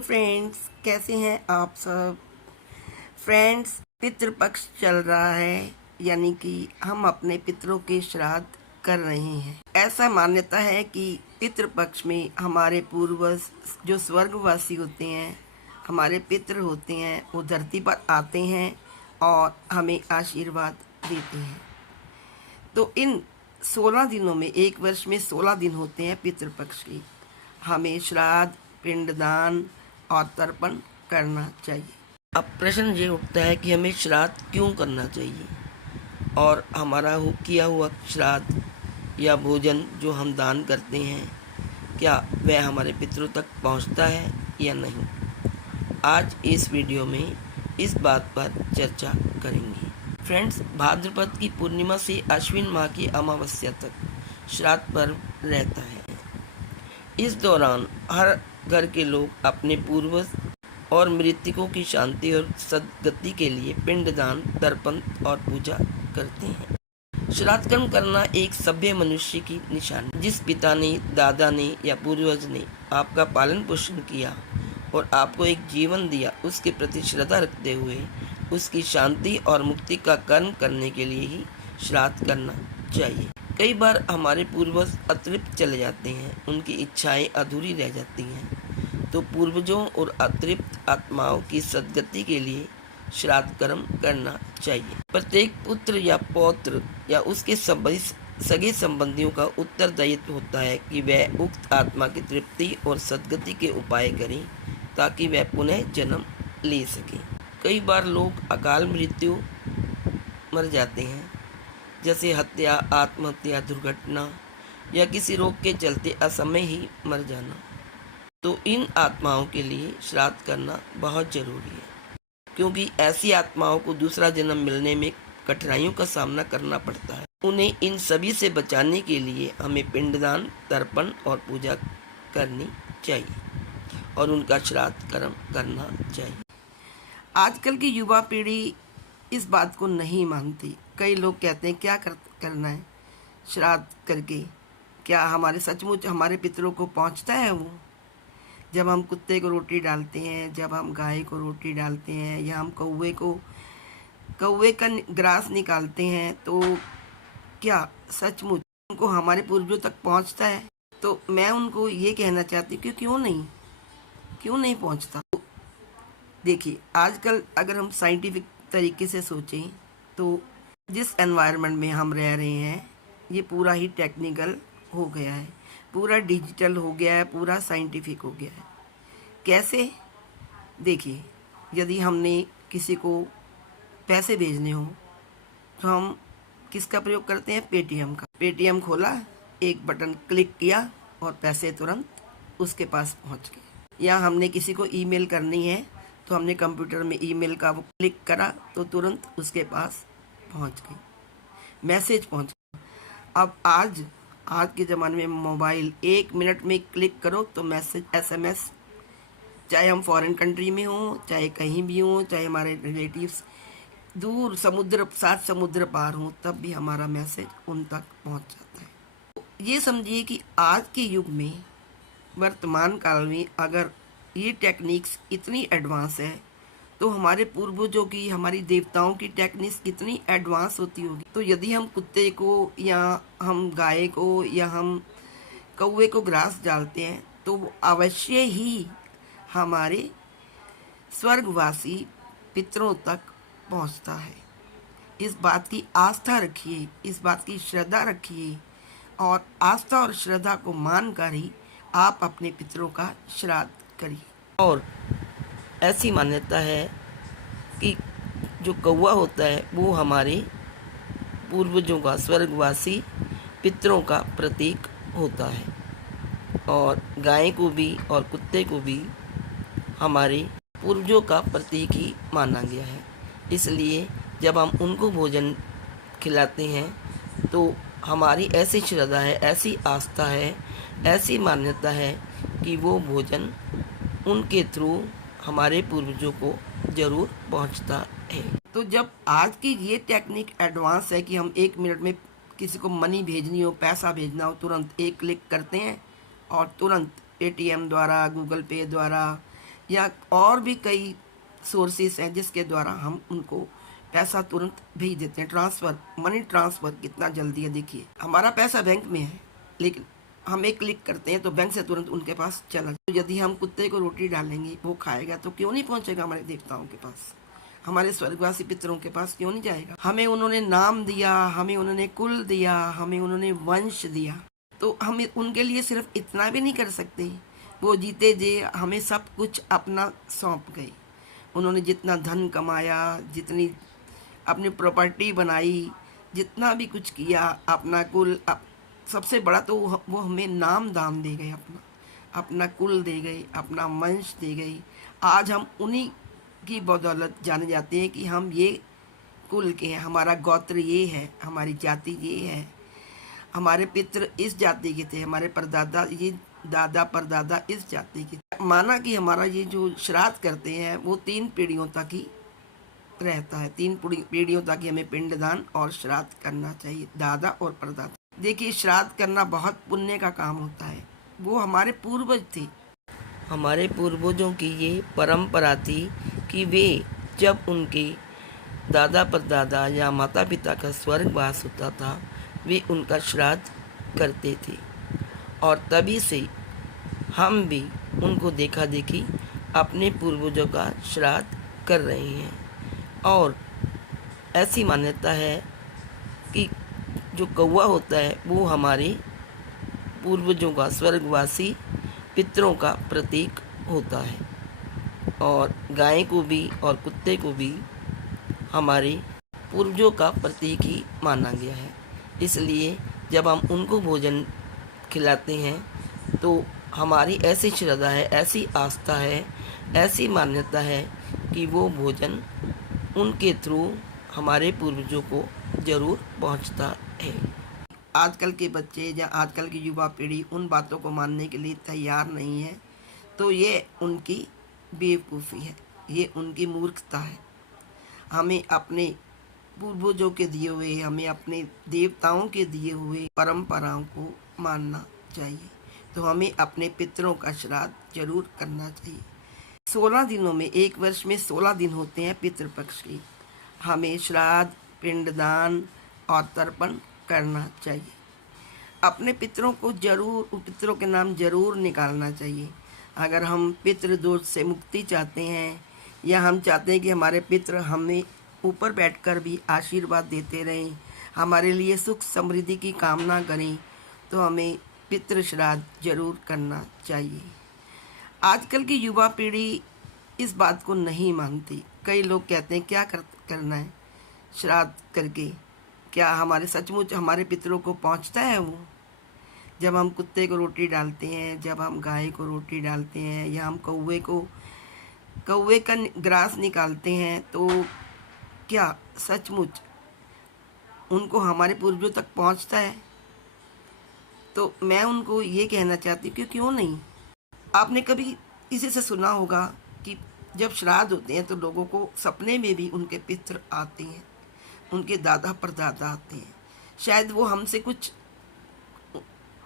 Hello friends, कैसे हैं आप सब। फ्रेंड्स, पितृपक्ष चल रहा है, यानी कि हम अपने पितरों के श्राद्ध कर रहे हैं। ऐसा मान्यता है कि पितृपक्ष में हमारे पूर्वज जो स्वर्गवासी होते हैं, हमारे पितृ होते हैं, वो धरती पर आते हैं और हमें आशीर्वाद देते हैं। तो इन 16 दिनों में, एक वर्ष में 16 दिन होते हैं पितृपक्ष की, हमें श्राद्ध, पिंडदान और तर्पण करना चाहिए। अब प्रश्न ये उठता है कि हमें श्राद्ध क्यों करना चाहिए, और हमारा किया हुआ श्राद्ध या भोजन जो हम दान करते हैं, क्या वह हमारे पितरों तक पहुंचता है या नहीं। आज इस वीडियो में इस बात पर चर्चा करेंगे। फ्रेंड्स, भाद्रपद की पूर्णिमा से अश्विन माह की अमावस्या तक श्राद्ध पर्व रहता है। इस दौरान हर घर के लोग अपने पूर्वज और मृतकों की शांति और सद्गति के लिए पिंडदान, तर्पण और पूजा करते हैं। श्राद्ध कर्म करना एक सभ्य मनुष्य की निशानी। जिस पिता ने, दादा ने या पूर्वज ने आपका पालन पोषण किया और आपको एक जीवन दिया, उसके प्रति श्रद्धा रखते हुए उसकी शांति और मुक्ति का कर्म करने के लिए ही श्राद्ध करना चाहिए। कई बार हमारे पूर्वज अतृप्त चले जाते हैं, उनकी इच्छाएं अधूरी रह जाती हैं, तो पूर्वजों और अतृप्त आत्माओं की सद्गति के लिए श्राद्ध कर्म करना चाहिए। प्रत्येक पुत्र या पौत्र या उसके सगे संबंधियों का उत्तरदायित्व होता है कि वह उक्त आत्मा की तृप्ति और सद्गति के उपाय करें, ताकि वह पुनः जन्म ले सके। कई बार लोग अकाल मृत्यु मर जाते हैं, जैसे हत्या, आत्महत्या, दुर्घटना या किसी रोग के चलते असमय ही मर जाना। तो इन आत्माओं के लिए श्राद्ध करना बहुत जरूरी है, क्योंकि ऐसी आत्माओं को दूसरा जन्म मिलने में कठिनाइयों का सामना करना पड़ता है। उन्हें इन सभी से बचाने के लिए हमें पिंडदान, तर्पण और पूजा करनी चाहिए और उनका श्राद्ध कर्म करना चाहिए। आजकल की युवा पीढ़ी इस बात को नहीं मानती। कई लोग कहते हैं क्या करना है श्राद्ध करके, क्या हमारे सचमुच हमारे पितरों को पहुंचता है वो। जब हम कुत्ते को रोटी डालते हैं, जब हम गाय को रोटी डालते हैं, या हम कौवे का ग्रास निकालते हैं, तो क्या सचमुच उनको हमारे पूर्वजों तक पहुंचता है। तो मैं उनको ये कहना चाहती हूँ कि क्यों नहीं पहुंचता। देखिए, आजकल अगर हम साइंटिफिक तरीके से सोचें तो जिस एनवायरनमेंट में हम रह रहे हैं, ये पूरा ही टेक्निकल हो गया है, पूरा डिजिटल हो गया है, पूरा साइंटिफिक हो गया है। कैसे? देखिए, यदि हमने किसी को पैसे भेजने हो तो हम किसका प्रयोग करते हैं? पेटीएम का। पेटीएम खोला, एक बटन क्लिक किया और पैसे तुरंत उसके पास पहुंच गए। या हमने किसी को ईमेल करनी है तो हमने कंप्यूटर में ईमेल का वो क्लिक करा तो तुरंत उसके पास पहुंच गई, मैसेज पहुंच गया। अब आज के ज़माने में मोबाइल 1 मिनट में क्लिक करो तो मैसेज, एसएमएस, चाहे हम फॉरेन कंट्री में हों, चाहे कहीं भी हों, चाहे हमारे रिलेटिव्स दूर 7 समुद्र पार हों, तब भी हमारा मैसेज उन तक पहुंच जाता है। तो ये समझिए कि आज के युग में, वर्तमान काल में, अगर ये टेक्निक्स इतनी एडवांस है तो हमारे पूर्वजों की, हमारी देवताओं की टेक्निक्स कितनी एडवांस होती होगी। तो यदि हम कुत्ते को या हम गाय को या हम कौवे को ग्रास डालते हैं तो वो अवश्य ही हमारे स्वर्गवासी पितरों तक पहुंचता है। इस बात की आस्था रखिए, इस बात की श्रद्धा रखिए, और आस्था और श्रद्धा को मानकर ही आप अपने पितरों का श्राद्ध करिए। और ऐसी मान्यता है कि जो कौवा होता है वो हमारे पूर्वजों का, स्वर्गवासी पितरों का प्रतीक होता है, और गाय को भी और कुत्ते को भी हमारे पूर्वजों का प्रतीक ही माना गया है। इसलिए जब हम उनको भोजन खिलाते हैं तो हमारी ऐसी श्रद्धा है, ऐसी आस्था है, ऐसी मान्यता है कि वो भोजन उनके थ्रू हमारे पूर्वजों को जरूर पहुंचता है। तो जब आज की ये टेक्निक एडवांस है कि हम 1 मिनट में किसी को मनी भेजनी हो, पैसा भेजना हो, तुरंत एक क्लिक करते हैं और तुरंत पेटीएम द्वारा, गूगल पे द्वारा या और भी कई सोर्सेस हैं जिसके द्वारा हम उनको पैसा तुरंत भेज देते हैं। ट्रांसफ़र, मनी ट्रांसफ़र कितना जल्दी है। देखिए हमारा पैसा बैंक में है, लेकिन हम एक क्लिक करते हैं तो बैंक से तुरंत उनके पास चला। तो यदि हम कुत्ते को रोटी डालेंगे, वो खाएगा, तो क्यों नहीं पहुंचेगा हमारे देवताओं के पास, हमारे स्वर्गवासी पितरों के पास क्यों नहीं जाएगा। हमें उन्होंने नाम दिया, हमें उन्होंने कुल दिया, हमें उन्होंने वंश दिया, तो हम उनके लिए सिर्फ इतना भी नहीं कर सकते। वो जीते जे हमें सब कुछ अपना सौंप गए। उन्होंने जितना धन कमाया, जितनी अपनी प्रॉपर्टी बनाई, जितना भी कुछ किया, अपना कुल सबसे बड़ा तो वो हमें नाम दाम दे गए, अपना कुल दे गए, अपना वंश दे गए। आज हम उन्हीं की बदौलत जाने जाते हैं कि हम ये कुल के हैं, हमारा गोत्र ये है, हमारी जाति ये है, हमारे पितृ इस जाति के थे, हमारे परदादा ये दादा परदादा इस जाति के। माना कि हमारा ये जो श्राद्ध करते हैं वो 3 पीढ़ियों तक ही रहता है। 3 पीढ़ियों तक ही हमें पिंडदान और श्राद्ध करना चाहिए, दादा और परदादा। देखिए श्राद्ध करना बहुत पुण्य का काम होता है। वो हमारे पूर्वज थे, हमारे पूर्वजों की ये परंपरा थी कि वे जब उनके दादा परदादा या माता पिता का स्वर्गवास होता था, वे उनका श्राद्ध करते थे। और तभी से हम भी उनको देखा देखी अपने पूर्वजों का श्राद्ध कर रहे हैं। और ऐसी मान्यता है कि जो कौवा होता है वो हमारे पूर्वजों का, स्वर्गवासी पितरों का प्रतीक होता है। और गाय को भी और कुत्ते को भी हमारे पूर्वजों का प्रतीक ही माना गया है। इसलिए जब हम उनको भोजन खिलाते हैं तो हमारी ऐसी श्रद्धा है, ऐसी आस्था है, ऐसी मान्यता है कि वो भोजन उनके थ्रू हमारे पूर्वजों को ज़रूर पहुंचता है। आजकल के बच्चे या आजकल की युवा पीढ़ी उन बातों को मानने के लिए तैयार नहीं है, तो ये उनकी बेवकूफ़ी है, ये उनकी मूर्खता है। हमें अपने पूर्वजों के दिए हुए, हमें अपने देवताओं के दिए हुए परंपराओं को मानना चाहिए। तो हमें अपने पितरों का श्राद्ध जरूर करना चाहिए। 16 दिनों में, एक वर्ष में 16 दिन होते हैं पितृपक्ष की। हमें श्राद्ध, पिंडदान और तर्पण करना चाहिए। अपने पितरों को जरूर, पितरों के नाम जरूर निकालना चाहिए। अगर हम पितृदोष से मुक्ति चाहते हैं या हम चाहते हैं कि हमारे पितृ हमें ऊपर बैठकर भी आशीर्वाद देते रहें, हमारे लिए सुख समृद्धि की कामना करें, तो हमें पितृ श्राद्ध जरूर करना चाहिए। आजकल की युवा पीढ़ी इस बात को नहीं मानती। कई लोग कहते हैं क्या करना है श्राद्ध करके, क्या हमारे सचमुच हमारे पितरों को पहुंचता है वो? जब हम कुत्ते को रोटी डालते हैं, जब हम गाय को रोटी डालते हैं, या हम कौवे का ग्रास निकालते हैं, तो क्या सचमुच उनको हमारे पूर्वजों तक पहुंचता है? तो मैं उनको ये कहना चाहती हूँ कि क्यों नहीं। आपने कभी किसी से सुना होगा कि जब श्राद्ध होते हैं तो लोगों को सपने में भी उनके पितृ आते हैं, उनके दादा परदादा आते हैं। शायद वो हमसे कुछ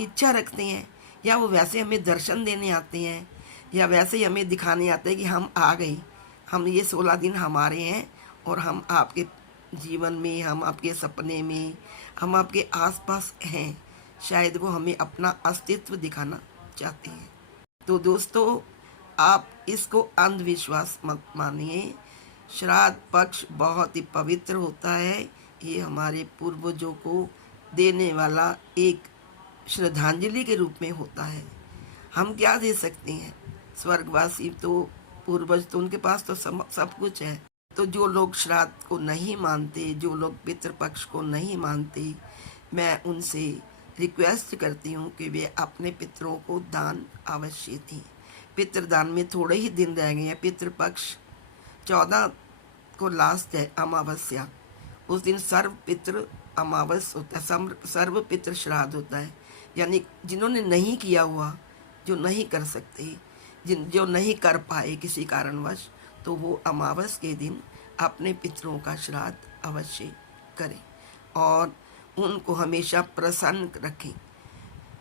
इच्छा रखते हैं, या वो वैसे हमें दर्शन देने आते हैं, या वैसे ही हमें दिखाने आते हैं कि हम आ गए, हम ये 16 दिन हमारे हैं और हम आपके जीवन में, हम आपके सपने में, हम आपके आसपास हैं। शायद वो हमें अपना अस्तित्व दिखाना चाहते हैं। तो दोस्तों, आप इसको अंधविश्वास मत मानिए। श्राद्ध पक्ष बहुत ही पवित्र होता है। ये हमारे पूर्वजों को देने वाला एक श्रद्धांजलि के रूप में होता है। हम क्या दे सकते हैं? स्वर्गवासी तो, पूर्वज तो, उनके पास तो सब कुछ है। तो जो लोग श्राद्ध को नहीं मानते, जो लोग पितृपक्ष को नहीं मानते, मैं उनसे रिक्वेस्ट करती हूँ कि वे अपने पितरों को दान अवश्य दें। पितृदान में थोड़े ही दिन रह गए हैं। पितृपक्ष 14 को लास्ट है, अमावस्या। उस दिन सर्व पितृ अमावस होता है, सर्व पितृ श्राद्ध होता है। यानी जिन्होंने नहीं किया हुआ, जो नहीं कर सकते, जो नहीं कर पाए किसी कारणवश, तो वो अमावस के दिन अपने पितरों का श्राद्ध अवश्य करें और उनको हमेशा प्रसन्न रखें।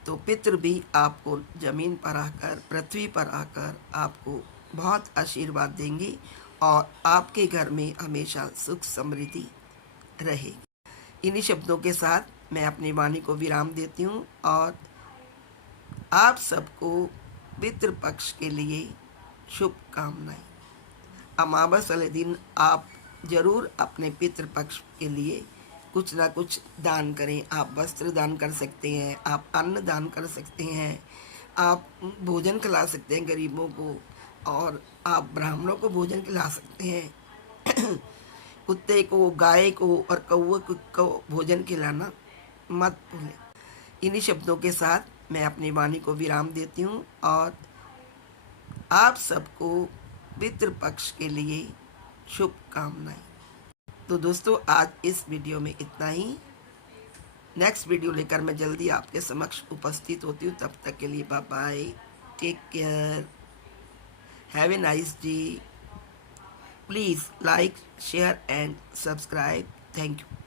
तो पितृ भी आपको जमीन पर आकर, पृथ्वी पर आकर आपको बहुत आशीर्वाद देंगे और आपके घर में हमेशा सुख समृद्धि रहेगी। इन्हीं शब्दों के साथ मैं अपनी वाणी को विराम देती हूँ और आप सबको पितृपक्ष के लिए शुभकामनाएं। अमावस वाले दिन आप जरूर अपने पितृपक्ष के लिए कुछ ना कुछ दान करें। आप वस्त्र दान कर सकते हैं, आप अन्न दान कर सकते हैं, आप भोजन खिला सकते हैं गरीबों को, और आप ब्राह्मणों को भोजन खिला सकते हैं। कुत्ते को, गाय को और कौवे को भोजन खिलाना मत भूलें। इन्हीं शब्दों के साथ मैं अपनी वाणी को विराम देती हूँ और आप सबको पितृपक्ष के लिए शुभकामनाएं। तो दोस्तों, आज इस वीडियो में इतना ही। नेक्स्ट वीडियो लेकर मैं जल्दी आपके समक्ष उपस्थित होती हूँ। तब तक के लिए bye bye, take care, have a nice day. Please like, share and subscribe. Thank you.